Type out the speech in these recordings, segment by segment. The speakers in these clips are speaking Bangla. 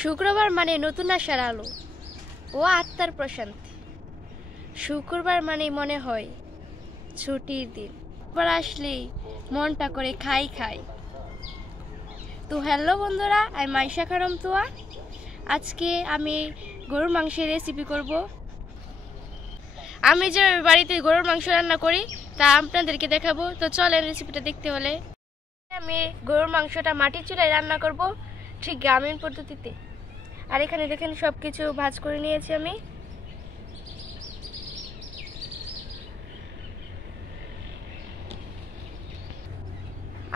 শুক্রবার মানে নতুন আশার আলো ও আত্মার প্রশান্তি। শুক্রবার মানে মনে হয় ছুটির দিন। এবার আসলেই মনটা করে খাই খাই। তো হ্যালো বন্ধুরা, আমি মাইশা খানম তুয়া। আজকে আমি গরুর মাংসের রেসিপি করব। আমি যে বাড়িতে গরুর মাংস রান্না করি তা আপনাদেরকে দেখাবো। তো চলেন রেসিপিটা দেখতে হলে। আমি গরুর মাংসটা মাটির চুলায় রান্না করব, ঠিক গ্রামীণ পদ্ধতিতে। আর এখানে দেখেন সব কিছু ভাজ করে নিয়েছি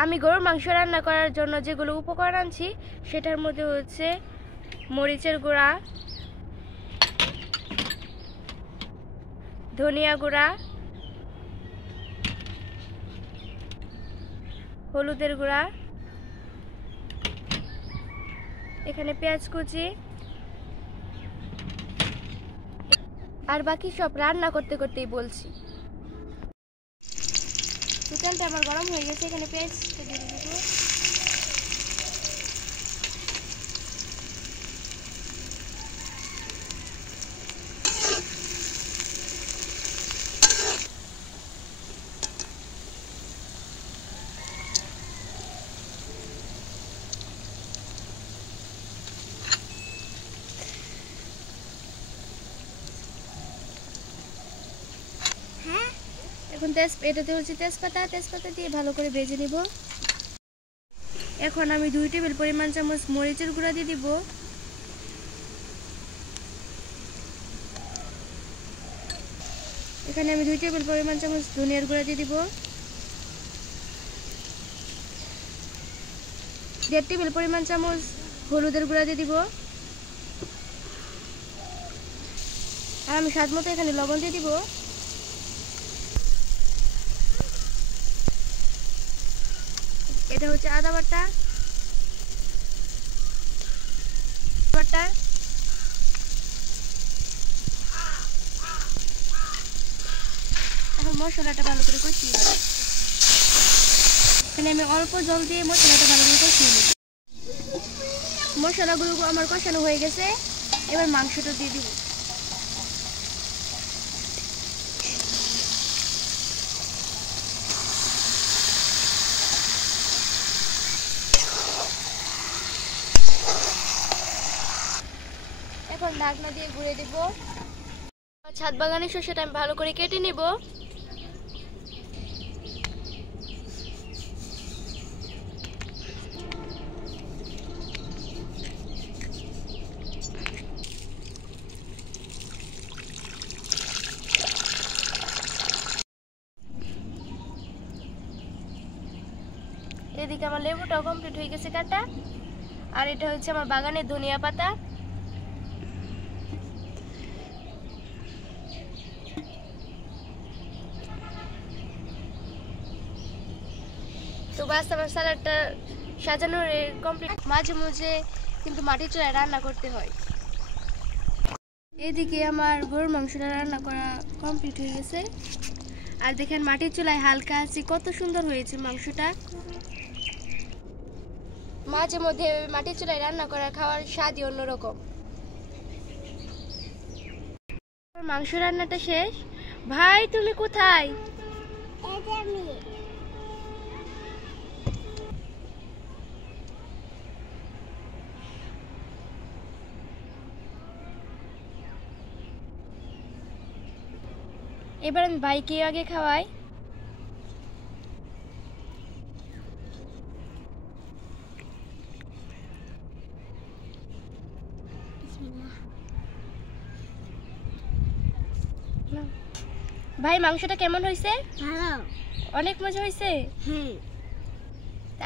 আমি গরুর মাংস রান্না করার জন্য যেগুলো উপকরণ আনছি সেটার মধ্যে হচ্ছে মরিচের গুঁড়া, ধনিয়া গুঁড়া, হলুদের গুঁড়া, এখানে পেঁয়াজ কুচি, আর বাকি সব রান্না করতে করতেই বলছি। তেলটা আমার গরম হয়ে গেছে, এখানে পেঁয়াজটা দিয়ে দেবো। এখন এটাতে হচ্ছে তেজপাতা দিয়ে ভালো করে ভেজে নিব। এখন আমি 2 টেবিল পরিমাণ চামচ মরিচের গুঁড়া দিয়ে দিব। এখানে আমি 2 টেবিল পরিমাণ চামচ ধনিয়ার গুঁড়া দিয়ে দিব। 1.5 টেবিল পরিমাণ চামচ হলুদের গুঁড়া দিয়ে দিব। আর আমি স্বাদ মতো এখানে লবণ দিয়ে দিব। এটা হচ্ছে আদা বাটা, এখন মশলাটা ভালো করে কষিয়ে নেব। এখানে আমি অল্প জল দিয়ে মশলাটা ভালো করে কষিয়ে নেব। মশলাগুলো আমার কষানো হয়ে গেছে, এবার মাংসটা দিয়ে দিব। এখন ঢাকনা দিয়ে ঘুরে দেব। ছাদ বাগানের শসাটা আমি ভালো করে কেটে নেব। এদিকে আমার লেবুটাও কমপ্লিট হয়ে গেছে কাটা। আর এটা হচ্ছে আমার বাগানের ধনিয়া পাতা। তো বাস আমার সালাডটা সাজানোর কমপ্লিট। মাঝে মাঝে কিন্তু মাটির চুলায় রান্না করতে হয়। এদিকে আমার গরুর মাংসটা রান্না করা কমপ্লিট হয়ে গেছে। আর দেখেন মাটির চুলায় হালকা আছে, কত সুন্দর হয়েছে মাংসটা। মাঝে মধ্যে মাটির চুলায় রান্না করা খাওয়ার স্বাদই অন্যরকম। মাংস রান্নাটা শেষ। ভাই তুমি কোথায়? এবার আমি ভাইকে আগে খাওয়াই। ভাই মাংসটা কেমন হয়েছে? ভালো, অনেক মজা হয়েছে।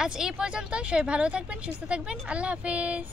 আজ এই পর্যন্ত। সবাই ভালো থাকবেন, সুস্থ থাকবেন। আল্লাহ হাফেজ।